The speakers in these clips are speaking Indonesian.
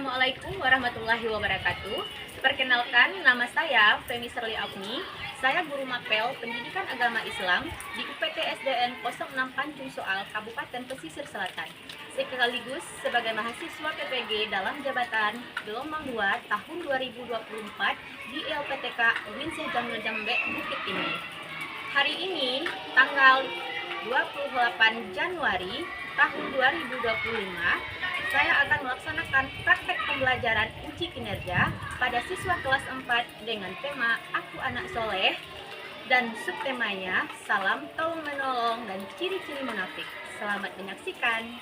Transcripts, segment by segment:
Assalamualaikum warahmatullahi wabarakatuh. Perkenalkan, nama saya Femi Serli Afni. Saya guru mapel Pendidikan Agama Islam di UPT SDN 06 Pancung Soal Kabupaten Pesisir Selatan. Sekaligus sebagai mahasiswa PPG dalam jabatan gelombang 2 tahun 2024 di LPTK Winsih Jamil Jambe Bukit Tinggi. Hari ini tanggal 28 Januari tahun 2025, saya akan melaksanakan praktek pembelajaran uji kinerja pada siswa kelas 4 dengan tema Aku Anak Soleh dan subtemanya Salam Tolong Menolong dan Ciri-ciri Munafik. Selamat menyaksikan.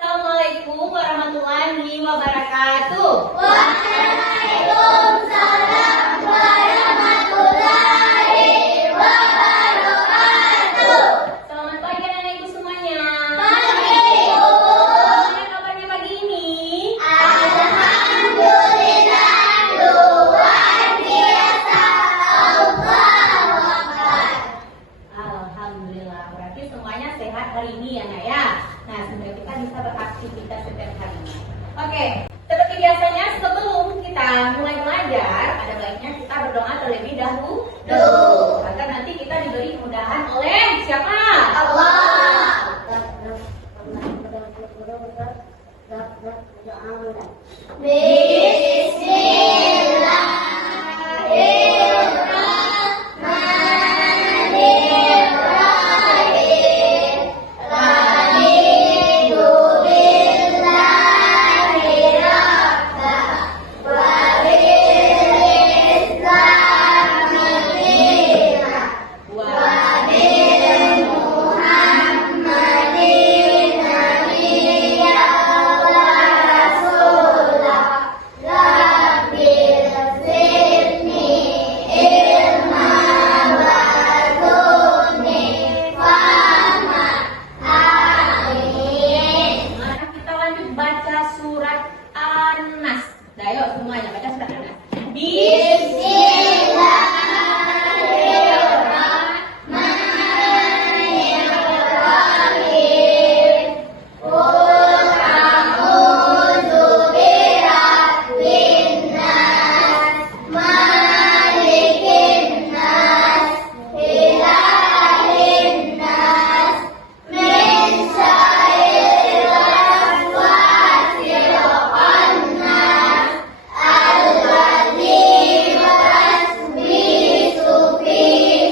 Assalamualaikum warahmatullahi wabarakatuh. Waalaikumsalam warahmatullahi wabarakatuh. Selamat pagi anak ibu semuanya. Pagi, Ibu. Gimana kabarnya pagi ini? Alhamdulillah, luar biasa. Allahu Akbar. Alhamdulillah, berarti semuanya sehat hari ini ya nak ya. Nah, semoga kita bisa beraktivitas setiap hari. Oke, seperti biasanya sebelum kita mulai belajar, ada baiknya kita berdoa terlebih dahulu. Agar nanti kita diberi kemudahan oleh siapa? Allah. Bismillahirrahmanirrahim. Raditu billahi rabba wa bil islami dina wa bil muhammadin nabiyya wa rasulah. Rabbil zidni ilma warzuqni fahma. Amin. Mari kita lanjut baca surat An-Nas. Nah, yuk semuanya baca surat An-Nas. Bismillahirrahmanirrahim. Qul a'udzu birabbin nas, malikin nas, ilahin nas, min syarril waswasil khannas, alladzi yuwaswisu fi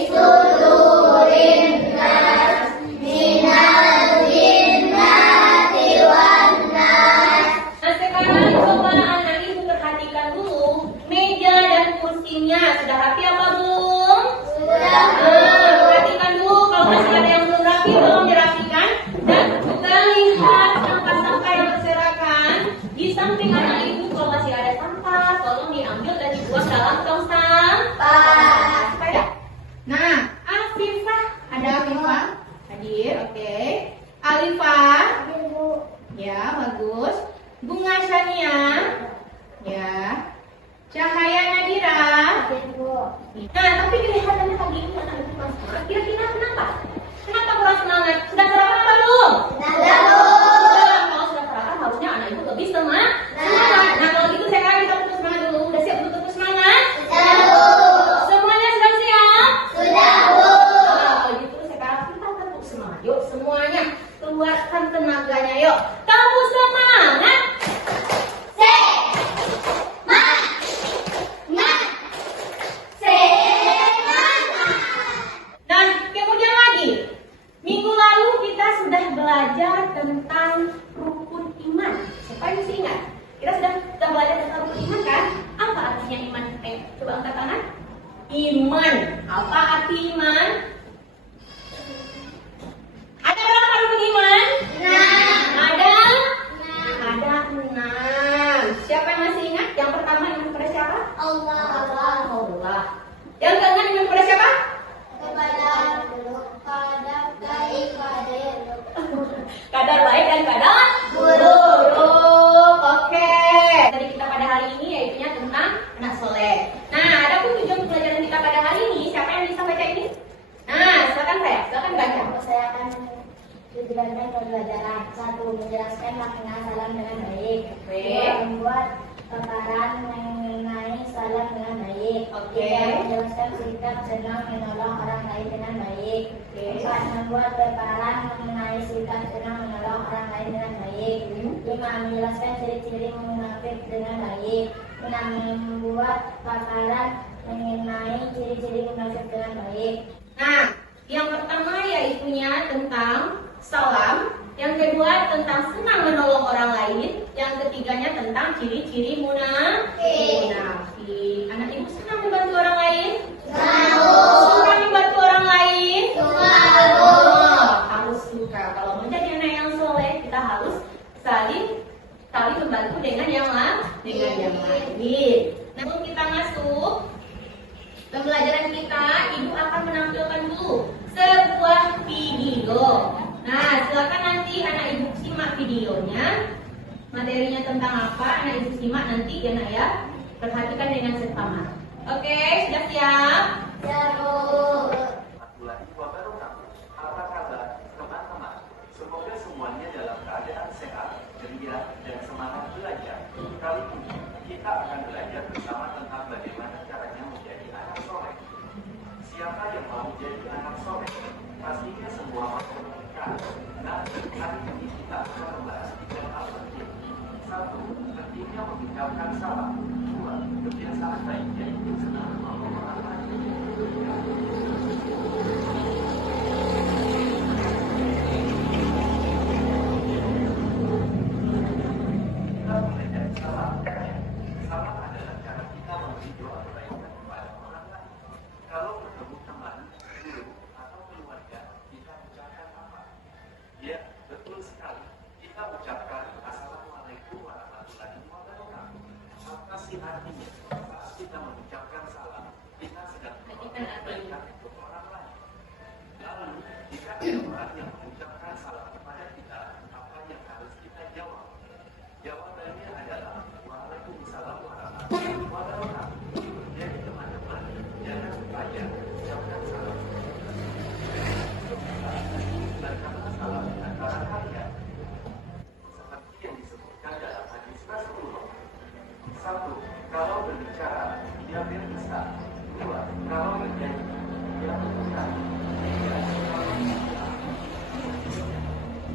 sudurin nas, minal jinnati wan nas. Nah, sekarang coba anak ibu perhatikan dulu meja dan kursinya. Sudah rapi apa belum? Sudah. Perhatikan dulu, kalau masih ada yang belum rapi, tolong dirapikan. Dan juga lihat sampah-sampah yang berserakan di samping anak ibu. Kalau masih ada sampah, tolong diambil dan dibuang dalam tong sampah. Supaya. Nah, Afifah, ada Afifah hadir, oke. Alifah, ya bagus. Bunga Shania, ya. Cahaya Nadira. Nah, tapi kelihatannya pagi ini anak ibu kurang semangat. Kira-kira kenapa? Kenapa kurang semangat? Sudah sarapan apa belum? Sudah. Kalau sudah sarapan harusnya anak ibu lebih semangat. Nah, kalau gitu sekarang kita putus semangat dulu. Udah siap untuk putus semangat? Semuanya sudah siap? Sudah, Bu. Nah, kalau gitu sekarang kita tepuk semangat. Yuk semuanya keluarkan tenaganya yuk. Tepuk semangat. Dan kemudian lagi, minggu lalu kita sudah belajar tentang rukun iman. Siapa yang masih ingat? Kita sudah belajar tentang rukun iman kan? Apa artinya iman? Coba angkat tangan. Iman. Apa arti iman? Ada berapa rukun iman? Ada Tujuan pembelajaran. 1. Menjelaskan makna salam dengan baik. Oke. 2. Membuat paparan mengenai salam dengan baik. Oke. 3. Menjelaskan sikap senang menolong orang lain dengan baik. Oke. 4. Membuat paparan mengenai sikap senang menolong orang lain dengan baik. 5. Menjelaskan ciri-ciri munafik dengan baik. 6. Membuat paparan mengenai ciri-ciri munafik dengan baik. Nah, yang pertama yaitunya tentang salam, yang kedua tentang senang menolong orang lain, yang ketiganya tentang ciri-ciri munafik. Anak ibu senang membantu orang lain? Suka membantu orang lain? Harus suka. Kalau menjadi anak yang soleh, kita harus saling membantu dengan yang lain. Sebelum kita masuk pembelajaran kita, ibu akan menampilkan dulu sebuah video. Nah, silakan nanti anak ibu simak videonya. Materinya tentang apa? Anak ibu simak nanti ya nak ya. Perhatikan dengan seksama. Oke, sudah siap? Warahmatullahi wabarakatuh. Apa kabar teman-teman? Semoga semuanya dalam keadaan sehat, ceria, dan semangat belajar. Kali ini kita akan belajar bersama tentang bagaimana caranya menjadi anak soleh. Siapa yang mau jadi anak soleh? Pastinya semua mau menikah. Nah, hari ini kita akan membahas 3 hal penting. 1. Pentingnya mengucapkan salam. 2. Kebiasaan baik yaitu senang menolong orang lain. Kita mulai dari salam. Salam adalah cara kita memberi doa kebaikan kepada orang lain. Kalau bertemu teman, guru, atau keluarga, kita ucapkan apa? Ya, betul sekali. Kita ucapkan Assalamualaikum warahmatullahi wabarakatuh. Apa sih artinya? Saat kita mengucapkan salam, kita sedang melakukan kebaikan untuk orang lain. Lalu, jika ada orang yang mengucapkan salam kepada kita, apa yang harus kita jawab? Jawabannya adalah Waalaikumsalam warahmatullahi wabarakatuh. Jadi teman-teman, jangan lupa ya, ucapkan salam. Berikanlah salam di antara kalian. Seperti yang disebutkan dalam hadis Rasulullah. 1. Kalau berbicara, dia berbisa. 2. Kalau berjanji, dia berhutang. 3. Kalau berbicara,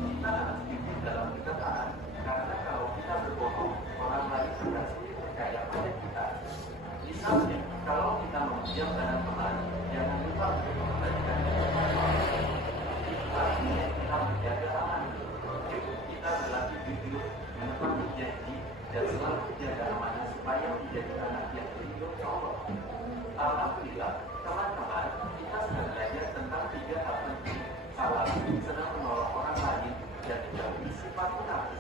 kita harus jujur dalam perkataan, karena kalau kita berbohong, orang lain akan sulit percaya pada kita. Misalnya, kalau kita meminjam barang teman, jangan lupa untuk mengembalikan kepada orang. Artinya kita menjaga aman. Cukup kita berlatih jujur, menepati janji, dan selalu jaga amanah supaya menjadi anak yang diridhoi Allah. Alhamdulillah, teman-teman, kita sudah belajar tentang 3 hal penting: salam, senang menolong orang lain, dan menjauhi sifat munafik.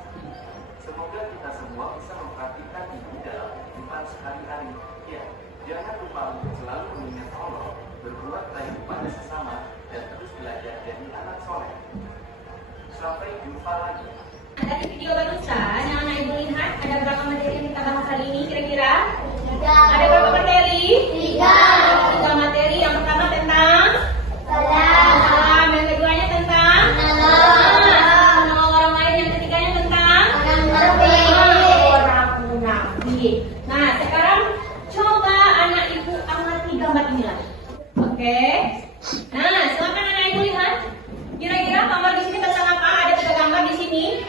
Semoga kita semua bisa memperhatikan ini dalam kehidupan sehari-hari. Ya, jangan lupa untuk selalu mengingat Allah, berbuat baik kepada sesama, dan terus belajar jadi anak soleh. Sampai jumpa lagi. Dari video barusan yang anak ibu lihat, ada berapa materi yang kita bahas hari ini kira-kira? 3. Ada berapa materi? 3. 3 materi. Yang pertama tentang Salam. salam, yang keduanya tentang menolong orang lain, yang ketiganya tentang orang munafik. Nah, sekarang coba anak ibu amati gambar ini lagi. Oke. Nah, silakan anak ibu lihat. Kira-kira gambar di sini tentang apa? Ada 3 gambar di sini.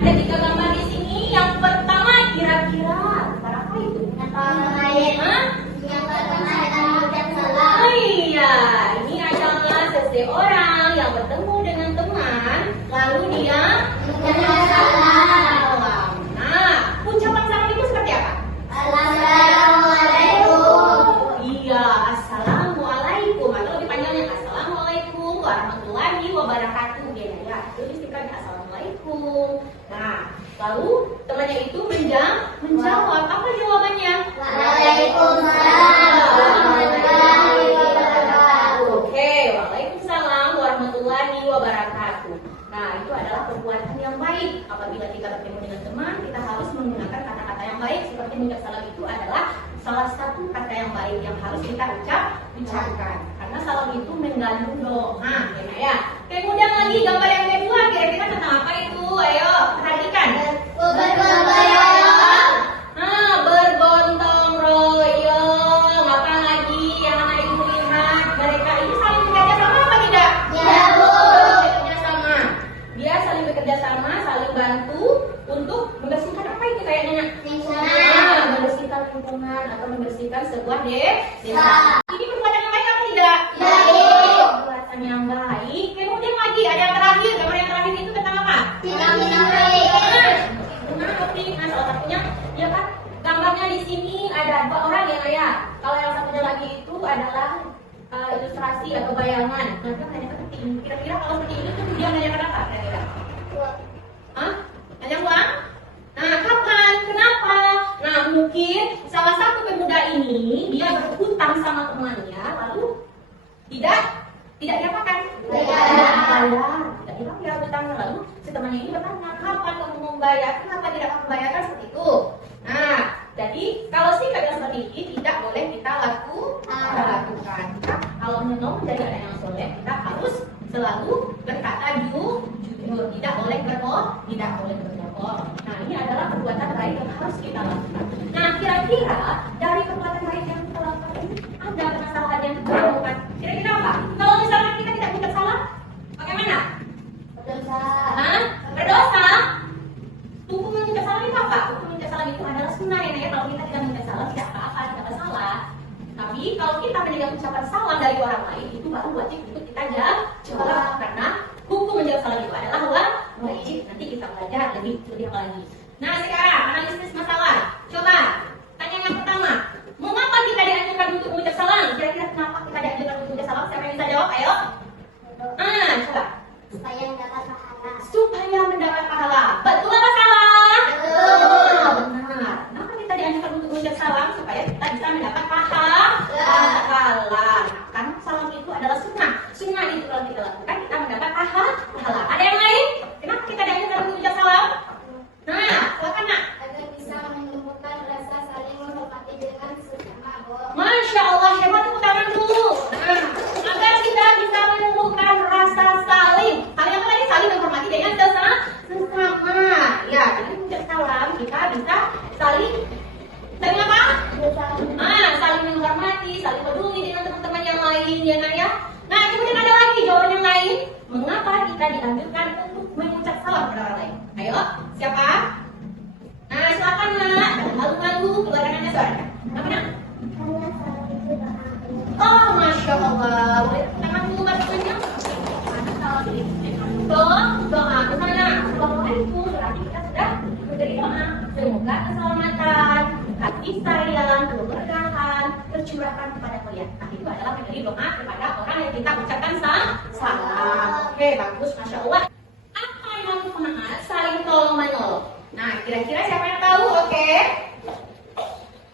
Ada 3 gambar di sini. Yang pertama kira-kira tentang apa itu? Orang lain. Hah? Yang pertama adalah mengucap salam. Oh iya, ini adalah seseorang yang bertemu dengan teman, lalu dia Mengucapkan salam. salam. Nah, ucapan salam itu seperti apa? Assalamualaikum. Iya, assalamualaikum atau lebih panjangnya assalamualaikum warahmatullahi wabarakatuh. Ya, tuliskan assalamualaikum. Nah, lalu temannya itu menjawab. Apa jawabannya? Waalaikumsalam warahmatullahi wabarakatuh. Oke, waalaikumsalam warahmatullahi wabarakatuh. Nah, itu adalah perbuatan yang baik. Apabila kita bertemu dengan teman, kita harus menggunakan kata-kata yang baik. Seperti mengucap salam itu adalah salah satu kata yang baik yang harus kita ucapkan. Karena salam itu mengandung doa, ya. Kemudian lagi gambar yang kedua, kira-kira tentang apa itu? Ayo, perhatikan. Berbontong royong. Apa lagi yang anak ibu lihat? Mereka ini saling bekerja sama apa tidak? Bekerja sama. Dia saling bekerja sama, saling bantu untuk membersihkan apa itu kayaknya? Membersihkan lingkungan atau membersihkan sebuah desa. Ini perbuatan yang baik apa tidak? Perbuatan yang baik. Kemudian lagi ada yang terakhir. Gambar yang terakhir itu tentang apa? Nah, salah satunya ya kan gambarnya di sini ada dua orang ya Ayah. Kalau yang satunya lagi itu adalah ilustrasi atau bayangan. Nah, kan hanya seperti ini. Kira-kira kalau seperti ini tuh dia menanyakan apa? Kira-kira? Nanya uang? Nah, kapan? Kenapa? Nah, mungkin salah satu pemuda ini dia berhutang sama temannya, lalu tidak diapakan? Tidak dibayar hutangnya. Lalu si temannya ini bertanya, kapan kamu membayar? Kenapa tidak kamu membayarkan seperti itu? Nah, jadi kalau sikap yang seperti ini tidak boleh kita lakukan. Kalau mau menjadi anak yang soleh, kita harus selalu berkata jujur, tidak boleh berbohong. Nah, ini adalah perbuatan baik yang harus kita lakukan. Nah, kira-kira dari perbuatan baik yang kita lakukan ini ada kesalahan yang kita lakukan. Kira-kira apa? Kalau misalkan kita tidak mengucap salam, bagaimana? Berdosa. Hukum mengucap salam itu apa? Hukum mengucap salam itu adalah sunnah ya. Kalau kita tidak mengucap salam tidak apa-apa, tidak masalah. Tapi kalau kita menjaga ucapan salam dari orang lain itu baru wajib untuk kita jawab karena hukum menjawab salam itu adalah wajib. Nanti kita belajar lebih lagi. Nah, sekarang analisis masalah. Coba tanya yang pertama. Mengapa kita dianjurkan untuk mengucap salam? Kira-kira kenapa kita dianjurkan untuk mengucap salam? Siapa yang bisa jawab? Ayo. Coba. Supaya mendapat pahala. Betul apa salah? Benar. Kenapa kita dianjurkan untuk mengucap salam? Supaya kita bisa mendapat pahala. Karena salam itu adalah sunnah. Sunnah itu kalau kita lakukan kita mendapat pahala. Ada yang lain? Kenapa kita dianjurkan untuk mengucap salam? Nah, silakan nak. Agar bisa menumbuhkan rasa saling menghormati dengan sesama. Masya Allah, hebat, tepuk tangan dulu. Agar kita bisa menumbuhkan rasa saling. Saling apa tadi? Saling menghormati dengan sesama. Ya, dengan mengucap salam kita bisa saling apa? Saling menghormati, saling peduli dengan teman-teman yang lain, ya nak ya. Nah, kemudian ada lagi jawaban yang lain. Mengapa kita dianjurkan untuk mengucap salam kepada orang lain? Ayo, siapa? Nah, silakan nak. Jangan malu-malu, keluarkan aja suaranya. Apa nak? Oh, Masya Allah. Boleh tangan dulu bacanya? Doa kemana? Assalamualaikum. Berarti kita sudah memberi doa. Semoga keselamatan, kasih sayang, keberkahan tercurahkan kepada kalian. Nah, itu adalah menjadi doa kepada orang yang kita ucapkan salam. Oke, bagus, Masya Allah. Apa yang manfaat saling tolong menolong? Nah, kira-kira siapa yang tahu? Oke.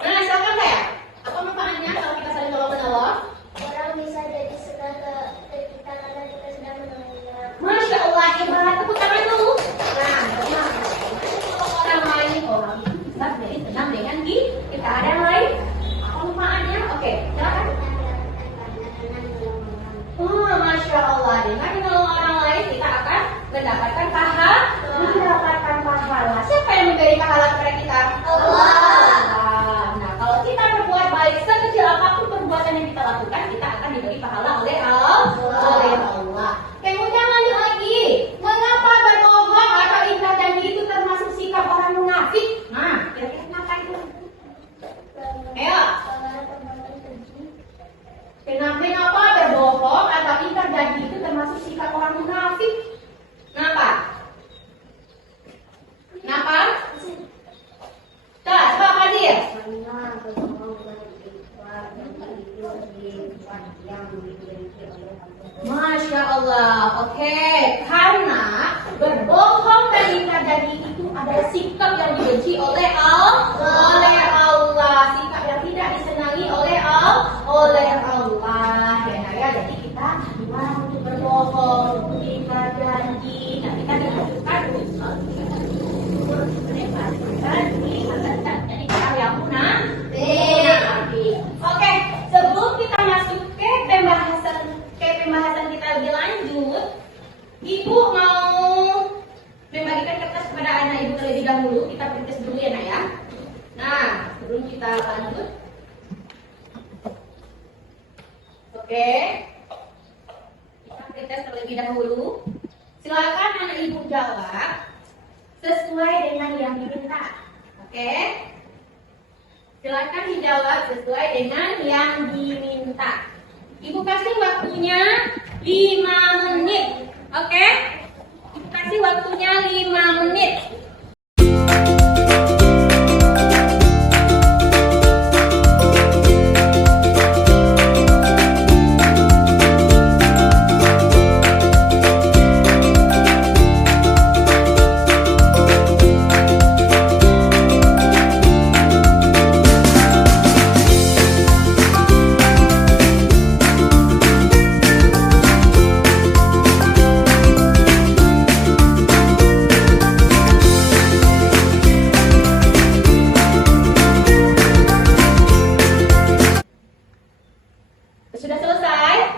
Nah, silakan saya. Apa manfaatnya kalau kita saling tolong menolong? Orang bisa jadi suka ke kita karena kita sudah menolongnya. Masya Allah, hebat. Tepuk tangan dulu. Nah, kalau orang lain, orang itu bisa menjadi tenang dengan kita. Ada yang lain? Apa manfaatnya? Oke, silakan. Masya Allah, dengan menolong orang lain kita akan mendapatkan pahala. Siapa yang memberi pahala kepada kita? Allah. Nah, kalau kita berbuat baik sekecil apapun perbuatan yang kita lakukan, kita akan diberi pahala oleh Allah. Kemudian lanjut lagi, mengapa berbohong atau ingkar janji itu termasuk sikap orang munafik? Nah, kira-kira kenapa itu? Ayo. Kenapa berbohong atau ingkar janji itu termasuk sikap orang munafik? Kenapa? Coba Fadil. Masya Allah. Oke, karena berbohong dan ingkar janji itu adalah sikap yang dibenci oleh Allah, sikap yang tidak disenangi oleh Allah. Ya, jadi kita dilarang untuk berbohong, untuk ingkar janji. Nah, kita dianjurkan untuk jadi orang yang munafik. Oke, sebelum kita masuk ke pembahasan kita lebih lanjut, Ibu mau membagikan kertas kepada anak ibu terlebih dahulu. Kita print dulu ya nak ya. Nah, sebelum kita lanjut. Oke. Kita print terlebih dahulu. Silakan anak ibu jawab sesuai dengan yang diminta. Oke. Silakan dijawab sesuai dengan yang diminta. Ibu kasih waktunya 5 menit. Oke? Ibu kasih waktunya 5 menit. Sudah selesai?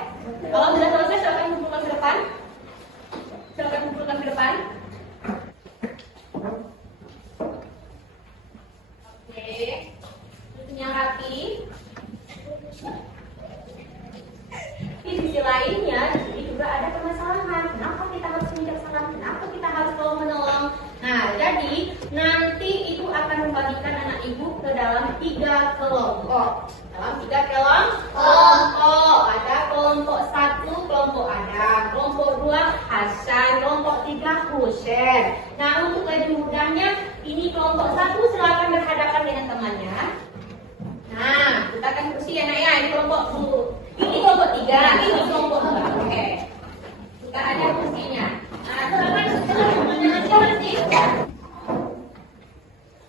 Kalau sudah selesai, silakan kumpulkan ke depan. Silakan kumpulkan ke depan. Oke, yang rapi. Di sisi lainnya, di sini juga ada permasalahan. Kenapa kita harus menjawab salah? Kenapa kita harus tolong menolong? Nah, jadi nanti itu akan membagikan anak ibu ke dalam 3 kelompok. Dalam 3 kelompok. Ada kelompok 1, kelompok Adam, kelompok 2 Hasan, kelompok 3 Husen. Nah, untuk lebih mudahnya, ini kelompok 1 silakan berhadapan dengan temannya. Nah, kita akan kursi ya nak ya. Ini kelompok 2. Ini kelompok 3, ini kelompok 2. Oke. Kita ada kursinya. Nah, silakan kursi.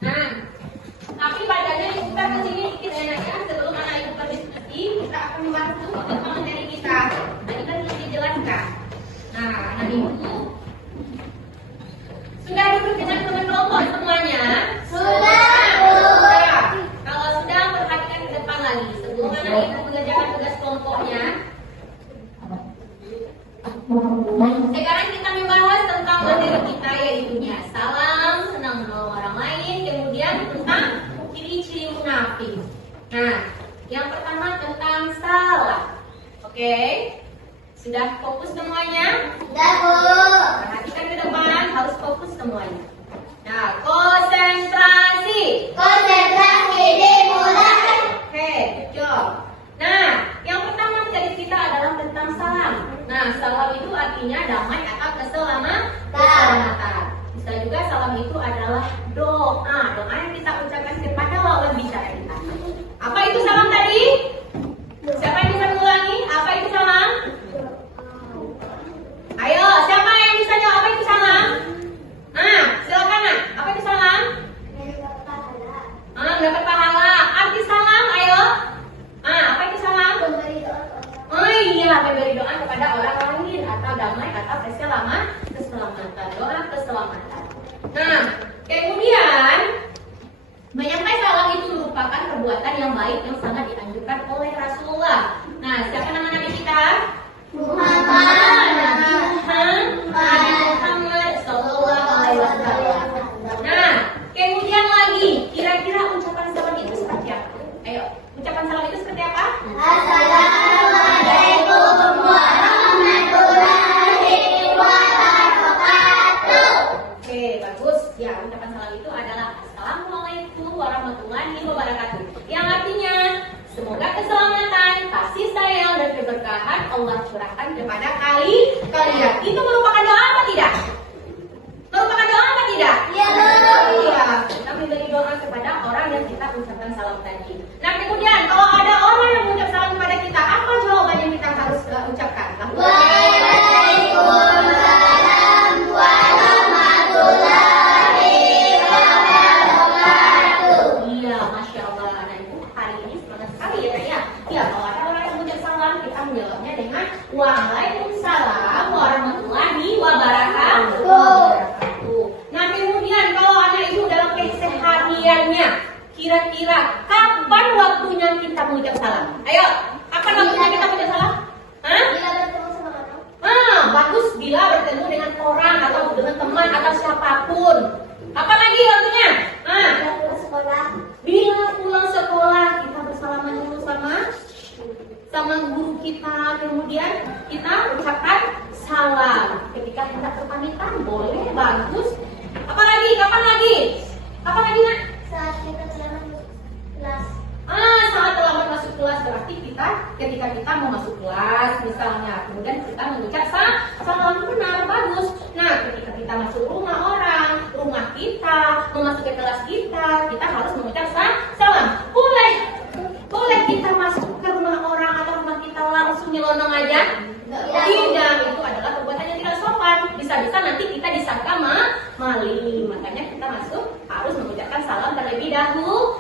Nah, tapi badannya dibuka ke sini dikit enaknya. Sebelum anak ibu berdiskusi, kita akan membantu tentang materi kita. Tadi kan sudah dijelaskan. Nah, anak ibu sudah duduk dengan teman kelompok semuanya? Sudah. Kalau sudah, perhatikan ke depan lagi. Sebelum anak ibu mengerjakan tugas kelompoknya. Sekarang kita membahas tentang materi kita, yaitu salam, senang menolong orang lain, kemudian tentang ciri-ciri munafik. Nah, yang pertama tentang salah. Oke, sudah fokus semuanya? Sudah, Bu. Perhatikan ke depan, harus fokus semuanya. Nah, konsentrasi. Konsentrasi dimulai. Oke, good job. Nah, yang pertama materi kita adalah tentang salam. Nah, salam itu artinya damai atau keselamatan. Bisa juga salam itu adalah doa. Doa yang kita ucapkan kepada lawan bicara kita. Apa itu salam tadi? Siapa yang bisa mengulangi? Apa itu salam? Ayo, siapa yang bisa jawab apa itu salam? Nah, silakan nak. Apa itu salam? Dapat pahala. Arti salam, ayo. Apa itu salam? Oh iya, memberi doa kepada orang lain atau damai atau keselamatan. Doa keselamatan. Nah, kemudian menyampaikan salam itu merupakan perbuatan yang baik yang sangat dianjurkan oleh Rasulullah. Nah, siapa nama Nabi kita? Muhammad Sallallahu Alaihi Wasallam. Nah, kemudian lagi, kira-kira ucapan salam itu seperti apa? Ayo, ucapan salam itu seperti apa? Assalamualaikum warahmatullahi wabarakatuh. Oke, bagus. Ya, ucapan salam itu adalah Assalamualaikum warahmatullahi wabarakatuh. Yang artinya semoga keselamatan, kasih sayang dan keberkahan Allah curahkan kepada kalian. Itu merupakan doa apa tidak? Merupakan doa apa tidak? Iya. Iya. Kita memberi doa kepada orang yang kita ucapkan salam tadi. Nah, kemudian kalau ada orang yang mengucap salam kepada kita, apa jawaban yang kita harus ucapkan? Waalaikumsalam warahmatullahi wabarakatuh. Iya, masya Allah. Nah, ibu hari ini semangat sekali ya Kak ya. Ya, kalau ada orang yang mengucap salam, kita menjawabnya dengan Waalaikumsalam warahmatullahi wabarakatuh. Nah, kemudian kalau anak ibu dalam kesehariannya, kira-kira kapan waktunya kita mengucap salam? Ayo, kapan waktunya kita mengucap salam? Hah? Bila bertemu sama orang. teman atau siapapun. Apa lagi waktunya? Nah, Pulang sekolah. bila pulang sekolah kita bersalaman dulu sama guru kita, kemudian kita ucapkan salam. Ketika hendak berpamitan boleh, bagus. Apa lagi? Kapan lagi? Apa lagi nak? Saat kita telah masuk kelas. Saat terlambat masuk kelas berarti kita ketika kita mau masuk kelas misalnya, kemudian kita mengucap salam benar, bagus. Nah, ketika kita masuk rumah orang, rumah kita, memasuki kelas kita harus mengucap salam. Boleh kita masuk ke rumah orang atau rumah kita langsung nyelonong aja? Tidak, itu adalah perbuatan yang tidak sopan. Bisa-bisa nanti kita disangka maling. Makanya kita masuk harus mengucapkan salam terlebih dahulu.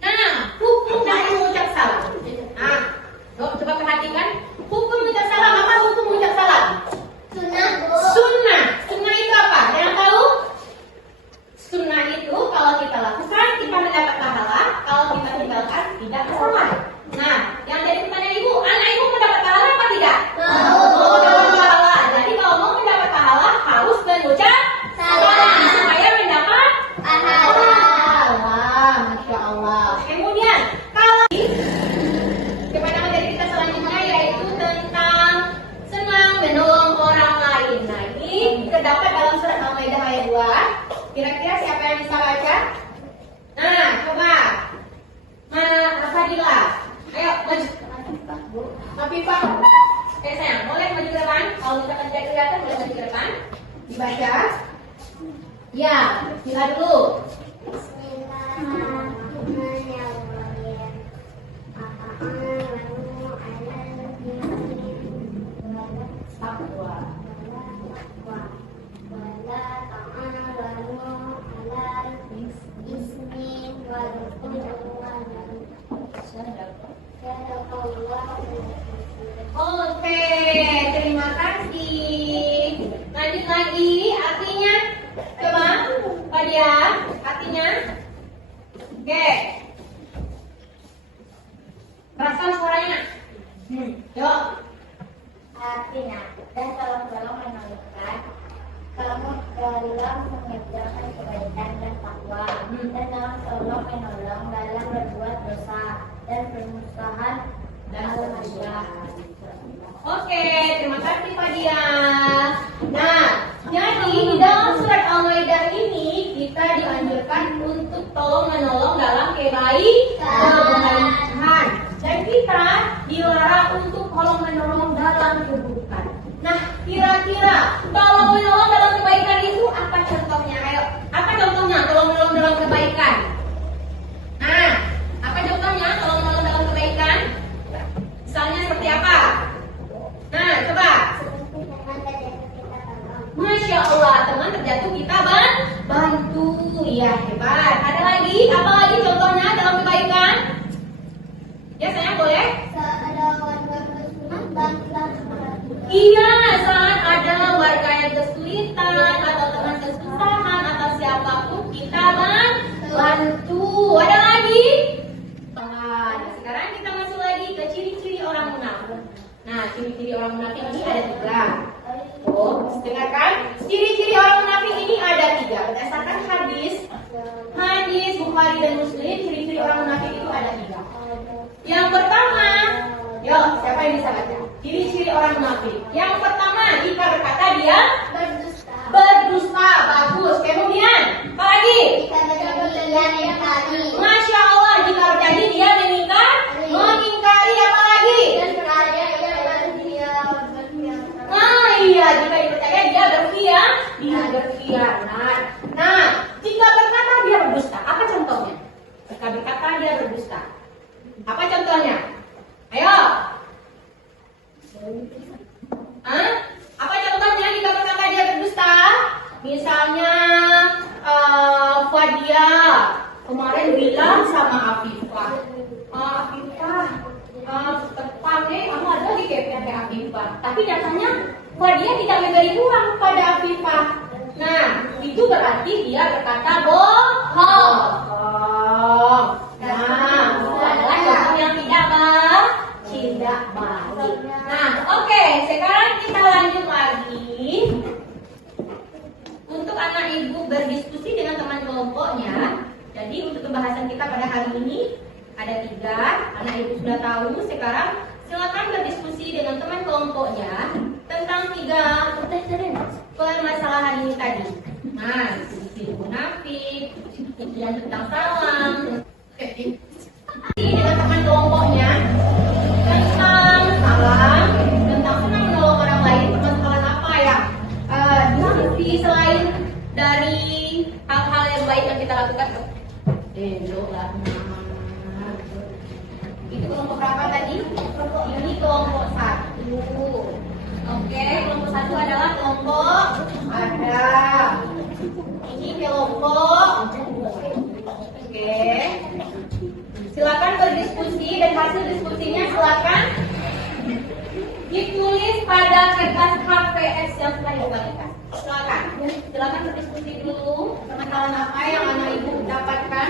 Nah, hukum dari mengucap salam. Nah, coba perhatikan hukum mengucap salam. Apa hukum mengucap salam? Sunnah, Bu. Sunnah. Sunnah itu apa? Ada yang tahu? Sunnah itu kalau kita lakukan kita mendapat pahala, kalau kita tinggalkan tidak masalah. Nah, yang jadi pertanyaan ibu, anak ibu mendapat pahala apa tidak? Mau mendapat pahala. Jadi kalau mau mendapat pahala harus mengucap salam supaya mendapat pahala. Masya Allah. Kemudian kalau kepada materi kita selanjutnya yaitu tentang senang menolong orang lain. Nah, ini terdapat dalam surat Al-Maidah ayat 2. Kira-kira siapa yang bisa baca? Nah, coba. Fadila. Ayo, maju. Afifah. Sayang, boleh maju ke depan? Kalau misalkan tidak kelihatan, boleh maju ke depan. Dibaca. Ya, sila dulu. Oke, terima kasih. Lanjut lagi, artinya coba, Pak Dia, artinya. Oke. Perasaan suaranya. Yuk. Artinya, dan tolong menolongkan kamu dalam mengerjakan kebaikan dan takwa, dan tolong menolong dalam berbuat dosa dan permusuhan dan manusia. Oke, terima kasih Pak Dia. Nah, jadi di dalam surat Al-Maidah ini kita dianjurkan untuk tolong menolong dalam kebaikan. Dan kita dilarang untuk tolong menolong dalam keburukan. Nah, kira-kira tolong menolong dalam kebaikan itu apa contohnya? Ayo, apa contohnya tolong menolong dalam kebaikan? Nah, apa contohnya tolong menolong dalam kebaikan? Misalnya seperti apa? Nah, coba. Masya Allah, teman terjatuh kita bantu. Ya, hebat. Ada lagi? Apa lagi contohnya dalam kebaikan? Ya, saya boleh? Ada warga kesulitan, bantulah Iya, saat ada warga yang kesulitan atau teman kesusahan atau siapapun kita bantu. Ada lagi? Nah, sekarang kita masuk lagi ke ciri-ciri orang munafik. Nah, ciri-ciri orang munafik ini ada 3. Oh, dengarkan. Ciri-ciri orang munafik ini ada 3. Berdasarkan hadis Bukhari dan Muslim, ciri-ciri orang munafik itu ada 3. Yang pertama, yuk, siapa yang bisa baca? Ciri-ciri orang munafik. Yang pertama, jika berkata dia berdusta. Bagus. Kemudian, apa lagi? Masya Allah, jika berjanji dia mengingkari. Apa lagi? Iya, jika dipercaya dia berkhianat. Nah, jika berkata dia berdusta, apa contohnya? Jika berkata dia berdusta, apa contohnya? Ayo. Apa contohnya jika berkata dia berdusta? Misalnya Fadia kemarin bilang sama Afifah, tepat kamu ada lagi kayak Afifah. Tapi nyatanya Fadia tidak memberi uang pada Afifah. Nah, itu berarti dia berkata bohong. Nah, itu adalah contoh yang tidak baik. Nah, oke, sekarang kita lanjut lagi. Untuk anak ibu berdiskusi dengan teman kelompoknya. Jadi untuk pembahasan kita pada hari ini ada 3. Anak ibu sudah tahu. Sekarang silakan berdiskusi dengan teman kelompoknya tentang 3 permasalahan ini tadi. Nah, diskusi munafik, dan tentang salam. Dengan teman kelompoknya tentang salam, tentang senang menolong orang lain, permasalahan apa ya? Diskusi selain dari hal-hal yang baik yang kita lakukan. Itu kelompok berapa tadi? Ini kelompok 1. Oke, kelompok 1 adalah kelompok ada. Ini kelompok. Oke. Silakan berdiskusi dan hasil diskusinya silakan ditulis pada kertas HVS yang sudah dibagikan. Silakan berdiskusi dulu permasalahan apa yang anak ibu dapatkan.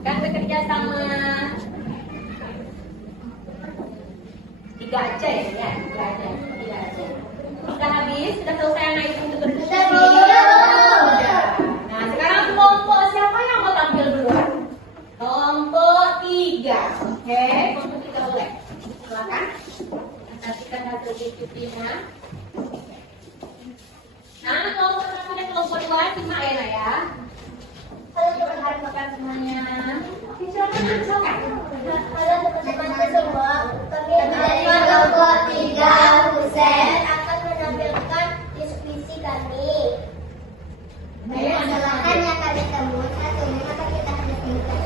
Akan bekerja sama 3 aja ya, 3 aja. Sudah habis, sudah selesai anak ibu untuk berdiskusi. Sudah. Nah, sekarang kelompok siapa yang mau tampil duluan? Kelompok 3. Oke, kelompok 3 boleh. Silakan. Nantikan hasil diskusinya. Nah, kelompok 1 dan kelompok 2 simak ya, Nak ya. Halo teman-teman semuanya. Silakan. Halo teman-teman semua. Kami dari kelompok 3 Husen akan menampilkan diskusi kami. Permasalahan yang kami temui 1, mengapa kita harus menikah?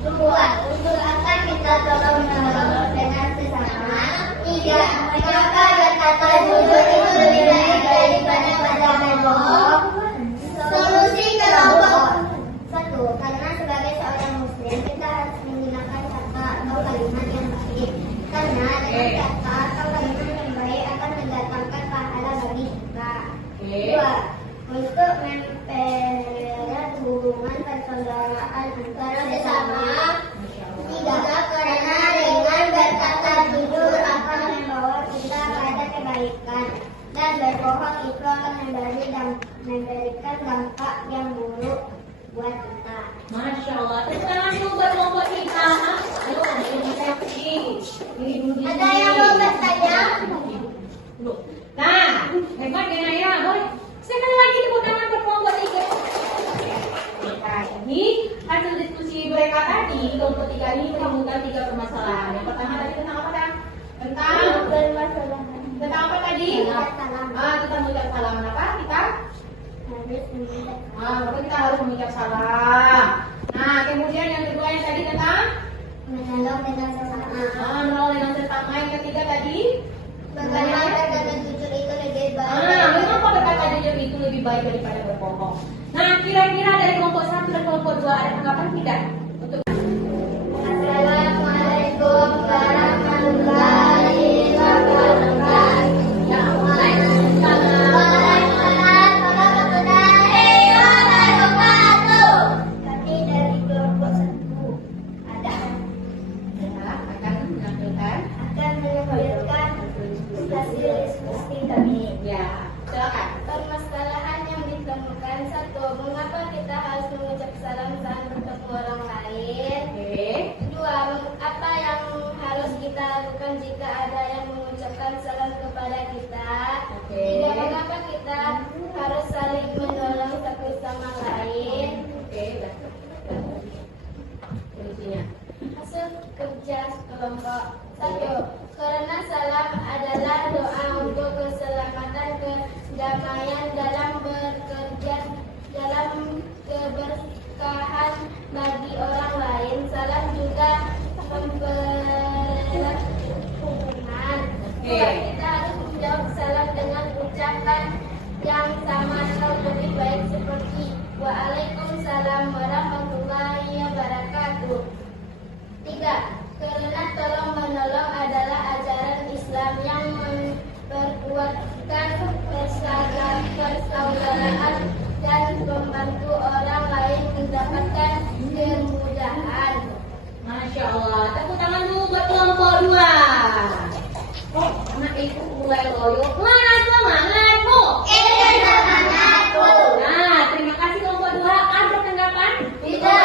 2, untuk apa kita tolong menolong dengan sesama? 3, mengapa berkata jujur itu lebih baik daripada berbohong? Solusi kelompok 1, karena sebagai seorang muslim kita harus menggunakan kata atau kalimat yang baik. Karena dengan kata atau kalimat yang baik akan mendatangkan pahala bagi kita. 2, untuk mempererat hubungan persaudaraan antara sesama. 3, karena dengan berkata jujur akan membawa kita pada kebaikan. Dan berbohong itu akan memberikan dampak yang buruk buat kita. Masya Allah. Terus sekarang dulu buat kelompok 3. Ayo, Ada yang mau bertanya? Nah, hebat ya Naya. Boleh. Sekali lagi tepuk tangan buat kelompok 3. Nah, ini hasil diskusi mereka tadi. Kelompok 3 ini menemukan 3 permasalahan. Yang pertama tadi tentang apa, Kang? Tentang apa tadi? Tentang mengucap salam. Kenapa kita? Maka kita harus mengucap salam. Nah, kemudian yang kedua yang tadi tentang Menolong dengan sesama. menolong dengan sesama. Yang ketiga tadi Bagaimana berkata jujur itu lebih baik? mengapa berkata jujur itu lebih baik daripada berbohong? Nah, kira-kira dari kelompok 1 dan kelompok 2 ada tanggapan tidak? Untuk Assalamualaikum warahmatullahi wabarakatuh. ya, Waalaikumsalam. Waalaikumsalam warahmatullahi wabarakatuh. Kami dari kelompok 1 ada Akan menampilkan. akan menampilkan hasil diskusi kami. Ya, silakan. Permasalahan yang ditemukan 1, mengapa kita harus mengucap salam saat bertemu orang lain? Oke. 2, apa yang harus kita lakukan jika ada yang mengucapkan salam kepada kita? Oke. 3, mengapa kita harus saling menolong satu sama lain? Oke, udah. Solusinya. Hasil kerja Kelompok 1. Karena salam adalah doa untuk keselamatan, kedamaian dalam bekerja, dalam keberkahan bagi orang lain. Salam juga mempererat hubungan. Kita harus menjawab salam dengan ucapan yang sama atau lebih baik seperti Waalaikumsalam warahmatullahi wabarakatuh. 3. Karena tolong menolong adalah ajaran Islam yang memperkuatkan persaudaraan dan membantu orang lain mendapatkan kemudahan. Masya Allah. Tepuk tangan dulu buat kelompok 2. Oh, anak itu mulai loyo. Mana semangatmu? Semangatku. Nah, terima kasih kelompok 2. Ada tanggapan? Tidak.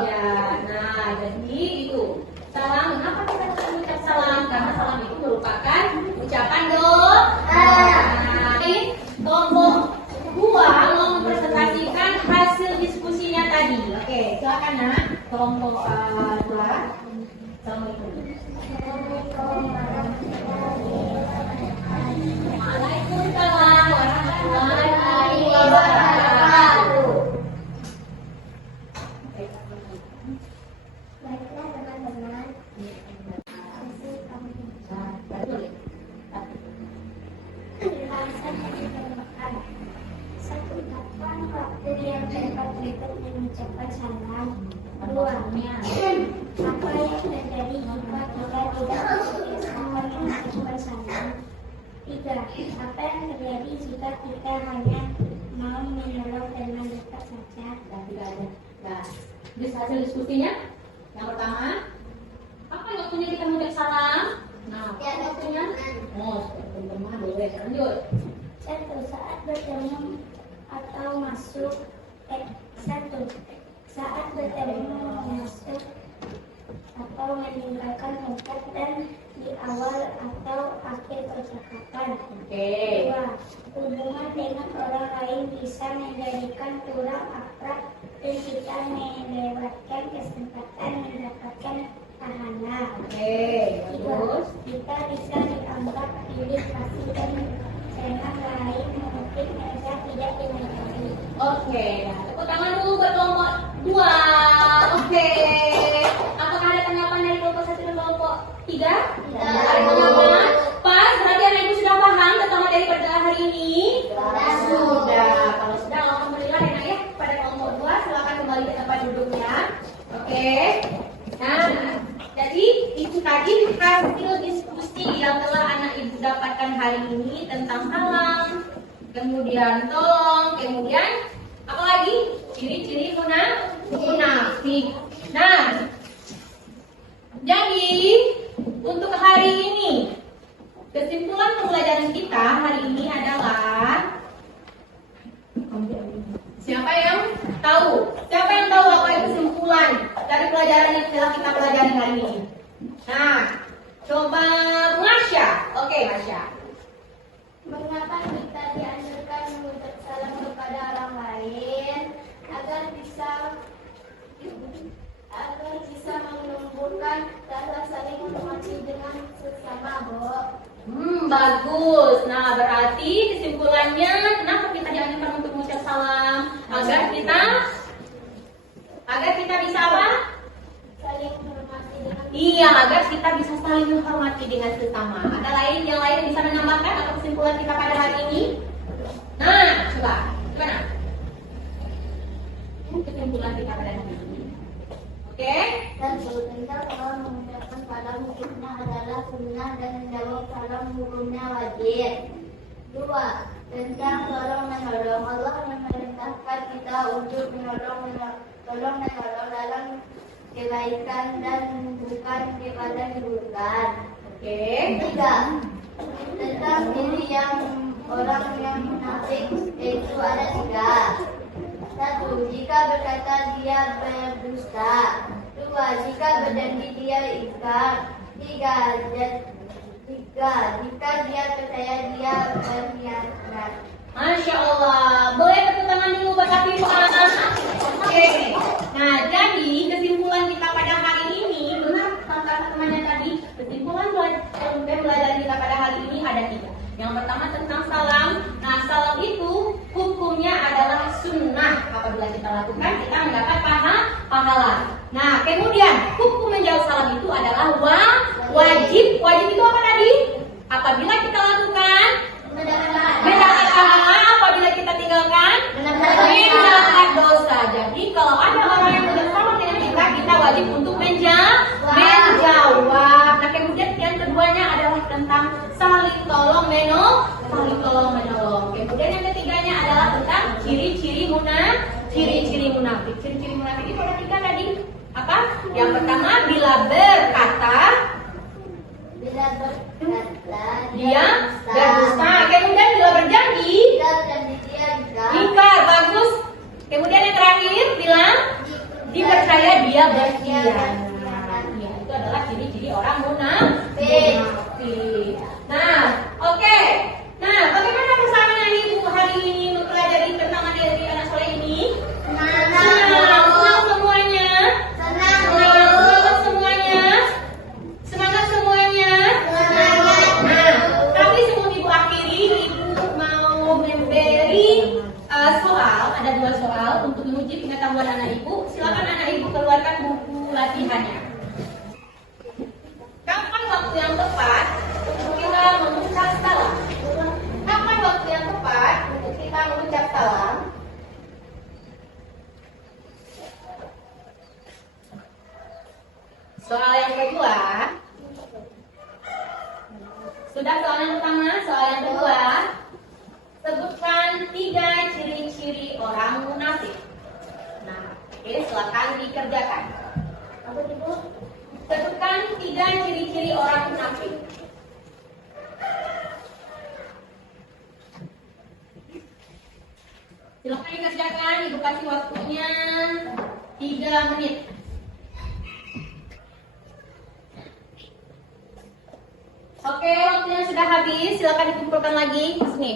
Tidak. Nah, jadi itu. Salam, kenapa kita harus mengucap salam? Karena salam itu merupakan ucapan doa. Nah, ini kelompok 2 mau mempresentasikan hasil diskusinya tadi. Oke, silakan nak. Kelompok 2. Assalamualaikum. Waalaikumsalam warahmatullahi wabarakatuh. Baiklah teman-teman. Satu ucapan waktu yang tepat untuk mengucapkan salam. 2. Apa yang terjadi jika kita tidak mengucapkan salam? 3. Apa yang terjadi jika kita hanya mau menolong dan mendekat saja? Dan tidak ada. Nah, jadi hasil diskusinya yang pertama, apa yang waktunya kita mengucap salam? Nah, Ya, waktunya? Oh, teman-teman boleh lanjut. 1. Saat bertemu atau masuk. 1. Saat bertemu masuk atau meninggalkan tempat dan di awal atau akhir percakapan. Oke. 2. Hubungan dengan orang lain bisa menjadikan kurang akrab dan kita melewatkan kesempatan mendapatkan pahala. Oke. 3. Terus? Kita bisa dianggap pilih kasih dan dengan lain mungkin mereka tidak dimengerti. Oke. Nah, tepuk tangan dulu buat kelompok 2. Oke. Apakah ada tanggapan dari kelompok 1 dan kelompok 3? Tidak. Ada tanggapan? Pas, berarti anak ibu sudah paham tentang materi pada hari ini? Sudah. Kalau sudah, alhamdulillah ya nak ya. Pada kelompok 2, silakan kembali ke tempat duduknya. Oke. Nah, jadi itu tadi hasil diskusi yang telah anak ibu dapatkan hari ini tentang salam, kemudian tolong, kemudian apa lagi? Ciri-ciri munafik. Nah, jadi untuk hari ini kesimpulan pembelajaran kita hari ini adalah siapa yang tahu? Siapa yang tahu apa itu kesimpulan dari pelajaran yang telah kita pelajari hari ini? Nah, coba Masya. Oke, Masya. Mengapa kita dianjurkan mengucap salam kepada orang lain agar bisa menumbuhkan rasa saling menghormati dengan sesama, Bu? Bagus. Nah, berarti kesimpulannya kenapa kita dianjurkan untuk mengucap salam? Agar kita bisa apa? Saling menghormati dengan Iya, agar kita bisa saling menghormati dengan sesama. Ada yang lain bisa menambahkan atau kesimpulan kita pada hari ini? Nah, coba, gimana? Kesimpulan kita pada hari ini. Oke? dan sebentar kalau mengucapkan salam hukumnya adalah sunnah dan menjawab salam hukumnya wajib. 2. Tentang tolong menolong, Allah memerintahkan kita untuk menolong dalam kebaikan dan bukan kepada keburukan. Oke. 3. Tentang diri orang yang munafik, yaitu ada 3. 1. Jika berkata dia berdusta. 2. Jika berjanji dia ingkar. 3. Jika dia percaya dia berkhianat. Masya Allah. Boleh tepuk tangan dulu buat Afifah. Oke. Nah, jadi kesimpulan kita pada hari ini benar teman-teman pembelajaran kita pada hari ini ada 3. Yang pertama tentang salam. Nah, salam itu hukumnya adalah sunnah. Apabila kita lakukan, kita mendapat pahala. Nah, kemudian hukum menjawab salam itu adalah wajib. Wajib itu apa tadi? Apabila kita lakukan, mendapat pahala. Apabila kita tinggalkan, mendapat dosa. Jadi kalau ada orang yang bersama dengan kita wajib untuk menjawab. Nah, kemudian yang keduanya adalah tentang saling tolong menolong. Kemudian yang ketiganya adalah tentang ciri-ciri munafik. Ciri-ciri munafik itu ada 3 tadi. Apa? Yang pertama, bila berkata dia berdusta. Kemudian bila berjanji ingkar. Bagus. Kemudian yang terakhir, bila dipercaya dia berkhianat. Ya, itu adalah ciri-ciri orang munafik. Nah, oke. Nah, bagaimana bersama Ibu hari ini mempelajari tentang materi anak soleh ini? Senang semuanya. Semangat semuanya. Nah, tapi sebelum Ibu akhiri, Ibu mau memberi soal. Ada 2 soal untuk menguji pengetahuan anak Ibu. Silakan anak Ibu keluarkan buku latihannya. Kapan waktu yang tepat untuk kita mengucap salam? Kapan waktu yang tepat untuk kita mengucap salam? Soal yang kedua. Sudah soal yang pertama, soal yang kedua. Sebutkan 3 ciri-ciri orang munafik. Nah, oke, silakan dikerjakan. Apa itu? Sebutkan 3 ciri-ciri orang munafik. Silakan dikerjakan, Ibu kasih waktunya 3 menit. Oke, waktunya sudah habis. Silakan dikumpulkan lagi ke sini.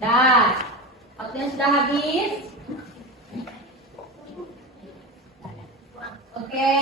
Dah, waktunya sudah habis. Oke.